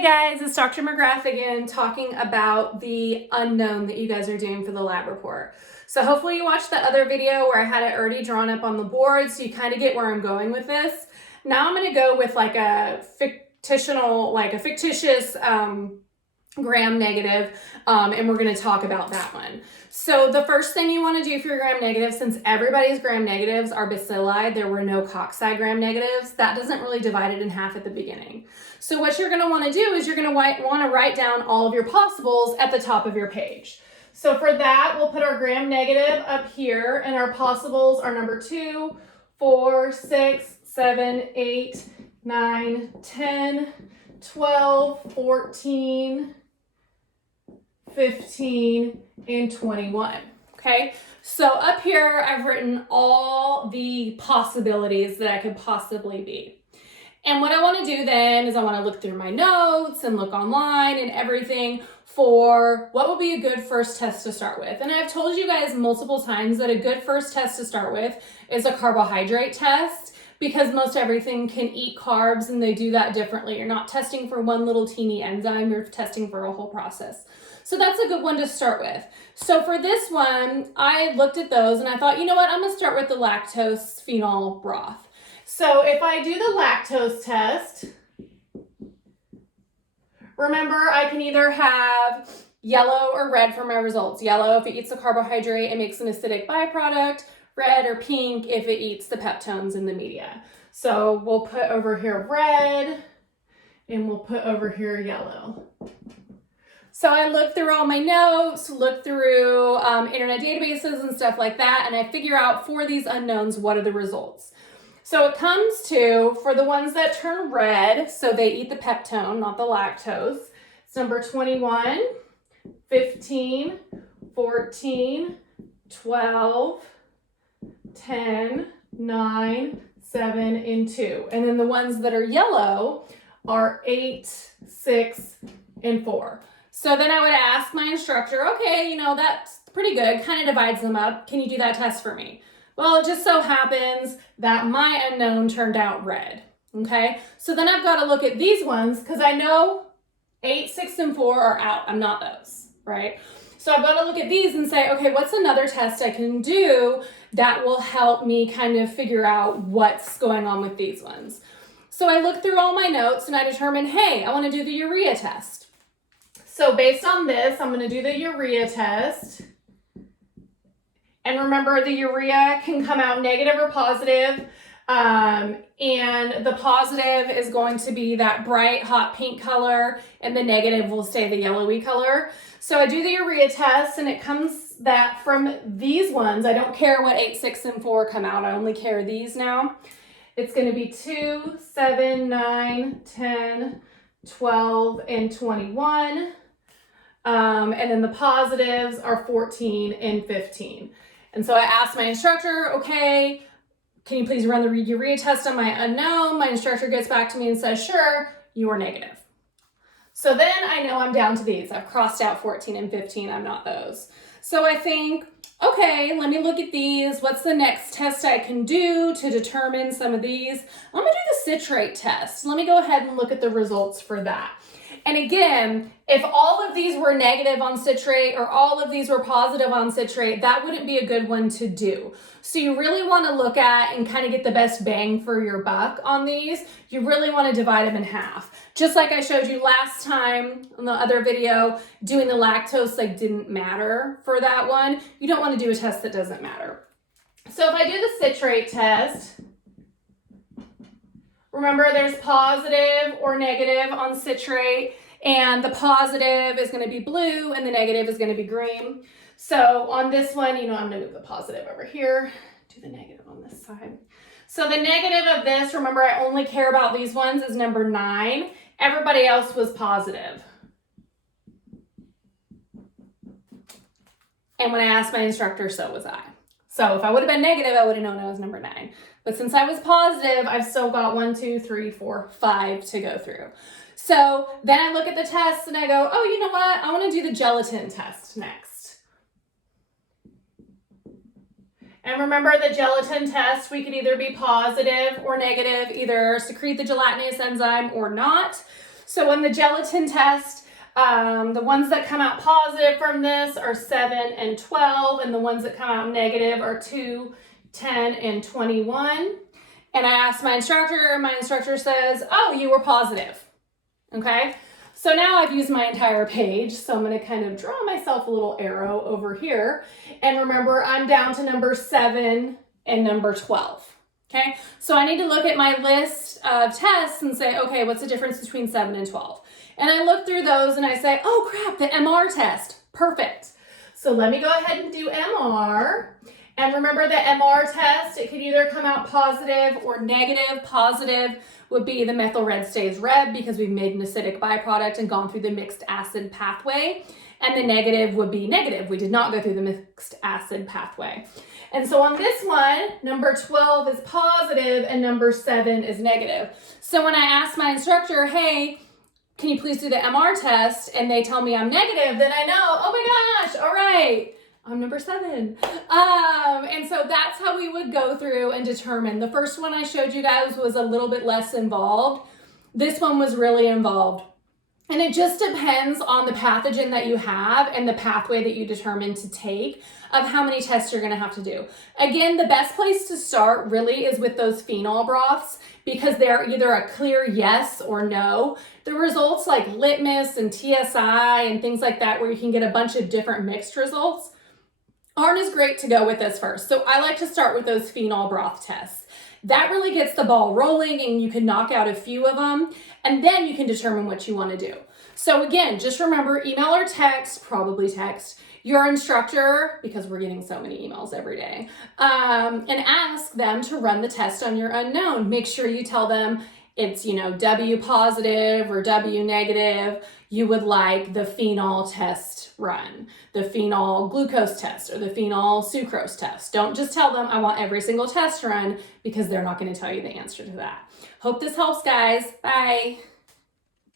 Hey guys, it's Dr. McGrath again talking about the unknown that you guys are doing for the lab report. So hopefully you watched the other video where I had it already drawn up on the board so you kind of get where I'm going with this. Now I'm going to go with like a fictitious gram negative, and we're going to talk about that one. So the first thing you want to do for your gram negative, since everybody's gram negatives are bacilli, there were no cocci gram negatives, that doesn't really divide it in half at the beginning. So what you're going to want to do is you're going to want to write down all of your possibles at the top of your page. So for that, we'll put our gram negative up here, and our possibles are number 2, 4, 6, 7, 8, 9, 10, 12, 14, 15, and 21. Okay, so up here I've written all the possibilities that I could possibly be. And what I want to do then is I want to look through my notes and look online and everything for what will be a good first test to start with. And I've told you guys multiple times that a good first test to start with is a carbohydrate test, because most everything can eat carbs and they do that differently. You're not testing for one little teeny enzyme, you're testing for a whole process. So that's a good one to start with. So for this one, I looked at those and I thought, you know what, I'm gonna start with the lactose phenol broth. So if I do the lactose test, remember I can either have yellow or red for my results. Yellow if it eats a carbohydrate, it makes an acidic byproduct. Red or pink if it eats the peptones in the media. So we'll put over here red and we'll put over here yellow. So I looked through all my notes, looked through internet databases and stuff like that, and I figure out for these unknowns, what are the results? So it comes to, for the ones that turn red, so they eat the peptone, not the lactose, it's number 21, 15, 14, 12, 10, 9, 7, and 2. And then the ones that are yellow are 8, 6, and 4. So then I would ask my instructor, okay, you know, that's pretty good, kind of divides them up. Can you do that test for me? Well, it just so happens that my unknown turned out red, okay? So then I've got to look at these ones because I know 8, 6, and 4 are out. I'm not those, right? So I've got to look at these and say, okay, what's another test I can do that will help me kind of figure out what's going on with these ones? So I looked through all my notes and I determined, hey, I want to do the urea test. So based on this, I'm going to do the urea test. And remember, the urea can come out negative or positive. And the positive is going to be that bright, hot pink color, and the negative will stay the yellowy color. So I do the urea test, and it comes that from these ones, I don't care what 8, 6, and 4 come out. I only care these now. It's going to be 2, 7, 9, 10, 12, and 21. And then the positives are 14 and 15. And so I asked my instructor, okay, can you please run the urea test on my unknown? My instructor gets back to me and says, sure, you are negative. So then I know I'm down to these. I've crossed out 14 and 15. I'm not those. So I think, okay, let me look at these. What's the next test I can do to determine some of these? I'm gonna do the citrate test. Let me go ahead and look at the results for that. And again, if all of these were negative on citrate or all of these were positive on citrate, that wouldn't be a good one to do. So you really want to look at and kind of get the best bang for your buck on these. You really want to divide them in half. Just like I showed you last time in the other video, doing the lactose didn't matter for that one. You don't want to do a test that doesn't matter. So if I do the citrate test, remember, there's positive or negative on citrate, and the positive is going to be blue and the negative is going to be green. So on this one, I'm going to move the positive over here, do the negative on this side. So the negative of this, remember, I only care about these ones, is number 9. Everybody else was positive. And when I asked my instructor, so was I. So if I would have been negative, I would have known I was number 9. But since I was positive, I've still got 1, 2, 3, 4, 5 to go through. So then I look at the tests and I go, oh, you know what? I want to do the gelatin test next. And remember, the gelatin test, we could either be positive or negative, either secrete the gelatinase enzyme or not. So on the gelatin test, the ones that come out positive from this are 7 and 12, and the ones that come out negative are 2, 10, and 21. And I asked my instructor says, oh, you were positive. Okay, so now I've used my entire page, so I'm going to kind of draw myself a little arrow over here. And remember, I'm down to number 7 and number 12. Okay, so I need to look at my list of tests and say, okay, what's the difference between 7 and 12? And I look through those and I say, oh crap, the MR test, perfect. So let me go ahead and do MR. And remember the MR test, it could either come out positive or negative. Positive would be the methyl red stays red because we've made an acidic byproduct and gone through the mixed acid pathway. And the negative would be negative. We did not go through the mixed acid pathway. And so on this one, number 12 is positive and number 7 is negative. So when I ask my instructor, hey, can you please do the MR test? And they tell me I'm negative, then I know, oh my gosh, all right, I'm number 7. And so that's how we would go through and determine. The first one I showed you guys was a little bit less involved. This one was really involved. And it just depends on the pathogen that you have and the pathway that you determine to take of how many tests you're going to have to do. Again, the best place to start really is with those phenol broths because they're either a clear yes or no. The results like litmus and TSI and things like that where you can get a bunch of different mixed results aren't as great to go with this first. So I like to start with those phenol broth tests. That really gets the ball rolling and you can knock out a few of them and then you can determine what you want to do. So again, just remember, email or text, probably text, your instructor, because we're getting so many emails every day, and ask them to run the test on your unknown. Make sure you tell them it's, W positive or W negative. You would like the phenol test run, the phenol glucose test, or the phenol sucrose test. Don't just tell them I want every single test run because they're not going to tell you the answer to that. Hope this helps, guys. Bye.